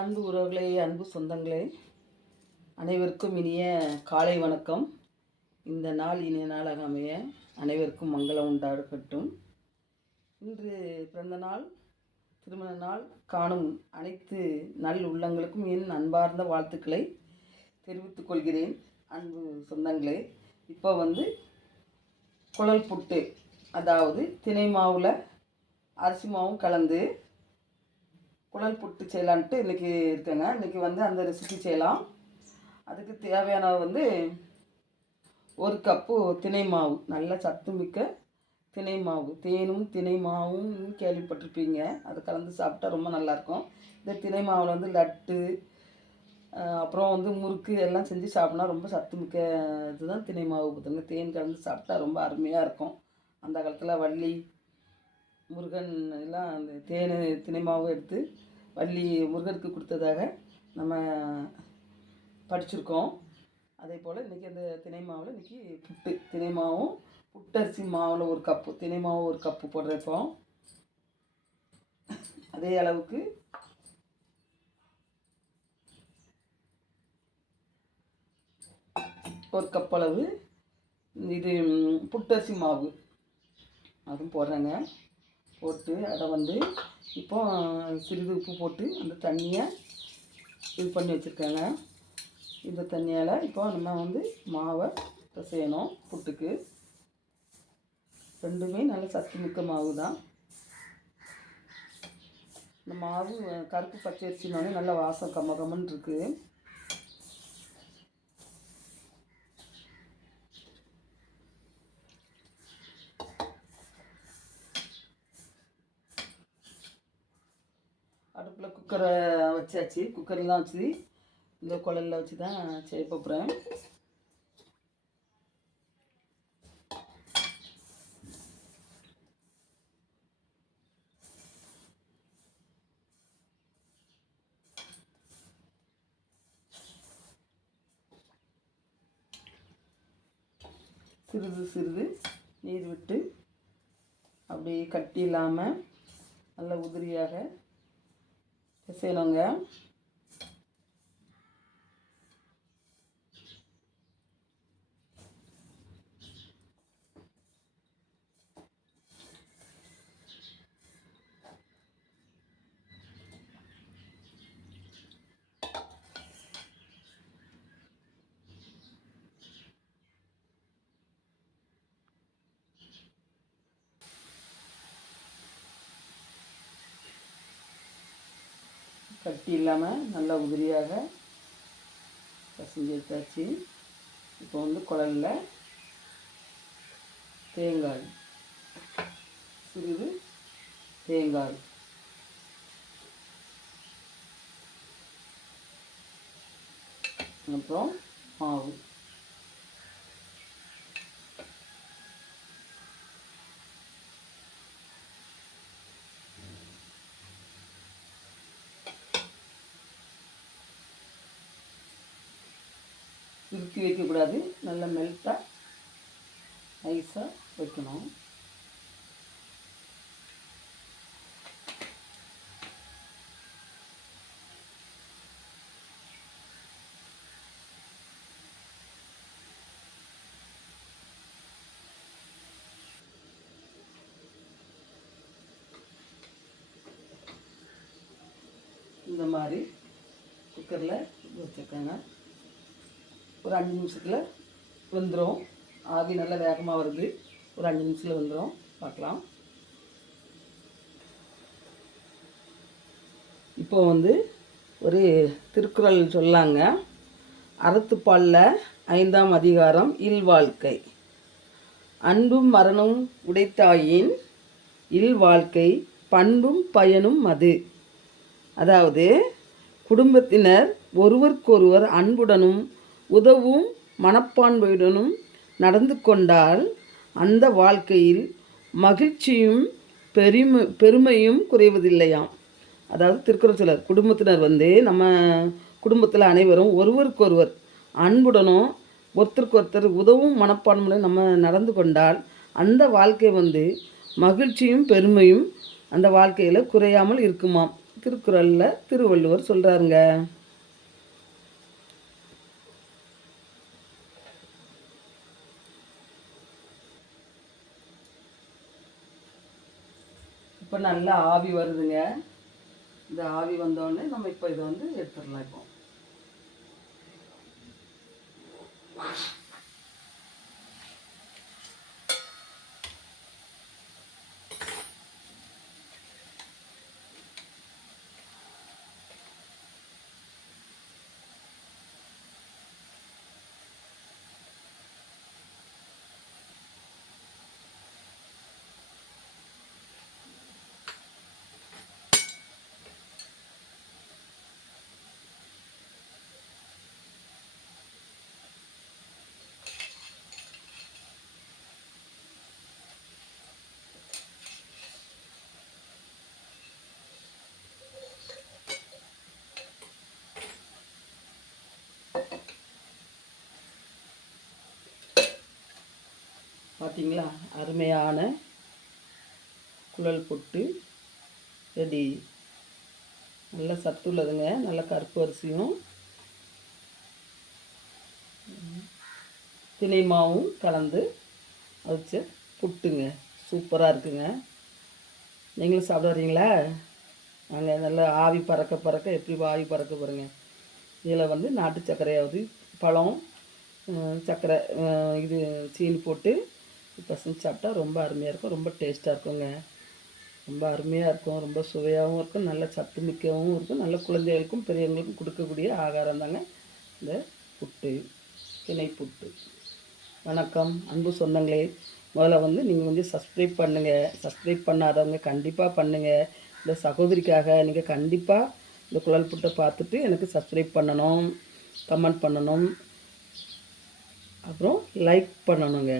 அன்பு உறவுகளே அன்பு சொந்தங்களே அனைவருக்கும் இனிய காலை வணக்கம். இந்த நாள் இனிய நாளாக அமைய அனைவருக்கும் மங்களம் உண்டாகட்டும். இன்று பிறந்த நாள் திருமண நாள் காணும் அனைத்து நல் உள்ளங்களுக்கும் என் அன்பார்ந்த வாழ்த்துக்களை தெரிவித்துக் கொள்கிறேன். அன்பு சொந்தங்களே இப்போ வந்து குழல் புட்டு அதாவது தினை மாவில் அரிசி மாவும் கலந்து குழல் புட்டு செய்யலான்ட்டு இன்றைக்கி இருக்கேங்க. இன்றைக்கி வந்து அந்த ரெசிபி செய்யலாம். அதுக்கு தேவையான வந்து ஒரு கப்பு தினை மாவு. நல்ல சத்து மிக்க தினை மாவு. தேனும் தினை மாவும் கேள்விப்பட்டிருப்பீங்க. அது கலந்து சாப்பிட்டா ரொம்ப நல்லாயிருக்கும். இந்த தினை மாவில் வந்து லட்டு அப்புறம் வந்து முறுக்கு எல்லாம் செஞ்சு சாப்பிட்னா ரொம்ப சத்து மிக்க இதுதான் தினை மாவு. பார்த்துங்க தேன் கலந்து சாப்பிட்டா ரொம்ப அருமையாக இருக்கும். அந்த காலத்தில் வள்ளி முருகன் எல்லாம் அந்த தேன் தினை எடுத்து வள்ளி முருகனுக்கு கொடுத்ததாக நம்ம படிச்சிருக்கோம். அதே போல் இன்றைக்கி அந்த தினை மாவில் இன்றைக்கி புட்டு தினை மாவும் புட்டரிசி மாவில் ஒரு கப்பு தினை மாவு ஒரு கப்பு போடுறப்போம் அதே அளவுக்கு ஒரு கப் அளவு இது புட்டரிசி மாவு. அதுவும் போடுறேங்க. போட்டு அதை வந்து இப்போ சிறிது உப்பு போட்டு அந்த தண்ணியை இது பண்ணி வச்சுருக்கேங்க. இந்த தண்ணியால் இப்போ நம்ம வந்து மாவை பிசையணும் புட்டுக்கு. ரெண்டுமே நல்ல சத்து மிக்க மாவு தான். இந்த மாவு கருப்பு பச்சை அரிசினாலே நல்ல வாசம் கம்ம கம்மன் இருக்குது அடுப்பில் குக்கரை வச்சாச்சு. குக்கர்லாம் வச்சு இந்த குழல்ல வச்சு தான் செய்ய போகிறேன் சிறிது சிறிது நீர் விட்டு அப்படியே கட்டி இல்லாமல் நல்ல உதிரியாக செய்யணுங்க. கட்டி இல்லாமல் நல்லா உதிரியாக பசஞ்சு எடுத்தாச்சு இப்போ வந்து குழல்ல தேங்காய் சிறிது தேங்காய். அப்புறம் மாவு. இறுக்கி வைக்கக்கூடாது. நல்லா மெல்ட்டாக நைஸாக வைக்கணும். இந்த மாதிரி குக்கரில் வச்சுருக்கேங்க. ஒரு அஞ்சு நிமிஷத்தில் வெந்துடும் ஆவி நல்லா வேகமாக வருது. ஒரு அஞ்சு நிமிஷத்தில் வெந்துடும் பார்க்கலாம். இப்போ வந்து ஒரு திருக்குறள் சொல்லாங்க. அறத்துப்பாலில் ஐந்தாம் அதிகாரம் இல்வாழ்க்கை அன்பும் மரணமும் உடைத்தாயின் இல்வாழ்க்கை பண்பும் பயனும் அது அதாவது குடும்பத்தினர் ஒருவருக்கொருவர் அன்புடனும் உதவும் மனப்பான்மையுடனும் நடந்து கொண்டால் அந்த வாழ்க்கையில் மகிழ்ச்சியும் பெருமை பெருமையும் குறைவதில்லையாம். அதாவது திருக்குறள் சிலர் குடும்பத்தினர் வந்து நம்ம குடும்பத்தில் அனைவரும் ஒருவருக்கொருவர் அன்புடனும் ஒருத்தருக்கு ஒருத்தர் உதவும் மனப்பான்மையுடன் நம்ம நடந்து கொண்டால் அந்த வாழ்க்கை வந்து மகிழ்ச்சியும் பெருமையும் அந்த வாழ்க்கையில் குறையாமல் இருக்குமாம். திருக்குறளில் திருவள்ளுவர் சொல்கிறாருங்க இப்போ நல்லா ஆவி வருதுங்க. இந்த ஆவி வந்தோடனே நம்ம இப்போ இதை வந்து எடுத்துடலாம் இப்போ. பார்த்தீங்களா அருமையான குழல் பொட்டு ரெடி நல்ல சத்துள்ளதுங்க நல்ல கருப்பு அரிசியும் தினை மாவும் கலந்து அவிச்ச புட்டுங்க. சூப்பராக இருக்குங்க. நீங்களும் சாப்பிட வரீங்களா நாங்கள் நல்லா ஆவி பறக்க பறக்க எப்படி ஆவி பறக்க பாருங்க. இதில் வந்து நாட்டு சர்க்கரையாவது பழம் சர்க்கரை இது சீனி போட்டு பசங்க சாப்பிட்டா ரொம்ப அருமையாக இருக்கும் ரொம்ப டேஸ்ட்டாக இருக்குங்க. ரொம்ப அருமையாக இருக்கும் ரொம்ப சுவையாகவும் இருக்கும் நல்ல சத்து மிக்கவும் இருக்கும் நல்ல குழந்தைகளுக்கும் பெரியவங்களுக்கும் கொடுக்கக்கூடிய ஆகாரம் தாங்க இந்த புட்டு திணை புட்டு. வணக்கம் அன்பு சொந்தங்களே. முதல்ல வந்து நீங்கள் வந்து சப்ஸ்கிரைப் பண்ணுங்கள் சப்ஸ்கிரைப் பண்ணாதவங்க கண்டிப்பாக பண்ணுங்கள் இந்த சகோதரிக்காக நீங்கள் கண்டிப்பாக இந்த குழல் புட்டை பார்த்துட்டு எனக்கு சப்ஸ்கிரைப் பண்ணணும் கமெண்ட் பண்ணணும். அப்புறம் லைக் பண்ணணுங்க.